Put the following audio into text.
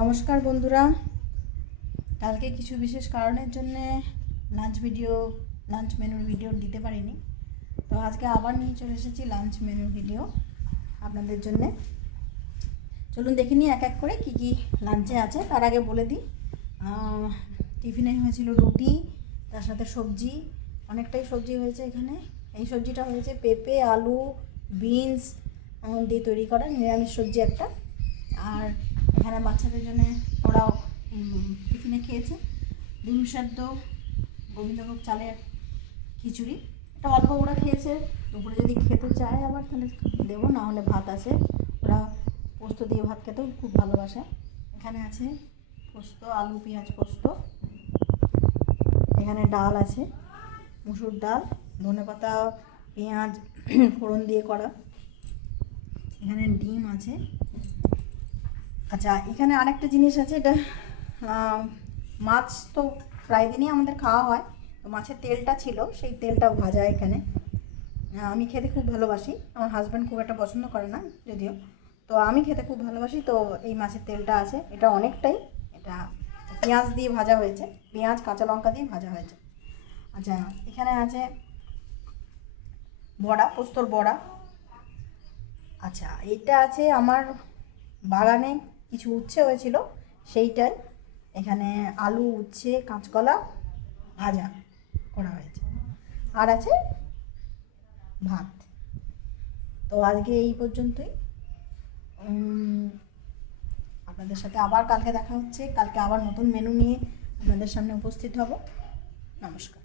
নমস্কার বন্ধুরা, কালকে কিছু বিশেষ কারণের জন্য লাঞ্চ মেনুর ভিডিও দিতে পারিনি। তো আজকে আবার নিয়ে চলে এসেছি লাঞ্চ মেনুর ভিডিও আপনাদের জন্য। চলুন দেখে নিই এক এক করে কি কি লাঞ্চে আছে। তার আগে বলে দিই, টিফিনে হয়েছিল রুটি, তার সাথে সবজি, অনেকটাই সবজি হয়েছে এখানে। এই সবজিটা হয়েছে পেঁপে, আলু, বিনস দিয়ে তৈরি করা নিরামিষ সবজি একটা। আর এখানে বাচ্চাদের জন্য ওরাও টিফিনে খেয়েছে ডিম সেদ্ধ, গোবিন্দভোগ চালের খিচুড়ি। এটা অল্প ওরা খেয়েছে, দুপুরে যদি খেতে চায় আবার তাহলে দেবো, না হলে ভাত আছে। ওরা পোস্ত দিয়ে ভাত খেতেও খুব ভালোবাসে। এখানে আছে পোস্ত, আলু পেঁয়াজ পোস্ত। এখানে ডাল আছে, মুসুর ডাল, ধনেপাতা পেঁয়াজ ফোড়ন দিয়ে করা। এখানে ডিম আছে। আচ্ছা, এখানে আরেকটা জিনিস আছে, এটা মাছ তো প্রায় দিনই আমাদের খাওয়া হয়, তো মাছের তেলটা ছিল, সেই তেলটা ভাজা এখানে। আমি খেতে খুব ভালোবাসি, আমার হাজব্যান্ড খুব একটা পছন্দ করে না যদিও, তো আমি খেতে খুব ভালোবাসি। তো এই মাছের তেলটা আছে, এটা অনেকটাই, এটা পেঁয়াজ দিয়ে ভাজা হয়েছে, পেঁয়াজ কাঁচা লঙ্কা দিয়ে ভাজা হয়েছে। আচ্ছা, এখানে আছে বড়া, পোস্তর বড়া। আচ্ছা, এটা আছে আমার বাগানে কিছু উচ্ছে হয়েছিল সেইটাই। এখানে আলু, উচ্ছে, কাঁচকলা ভাজা করা হয়েছে। আর আছে ভাত। তো আজকে এই পর্যন্তই। আপনাদের সাথে আবার কালকে দেখা হচ্ছে। কালকে আবার নতুন মেনু নিয়ে আপনাদের সামনে উপস্থিত হব। নমস্কার।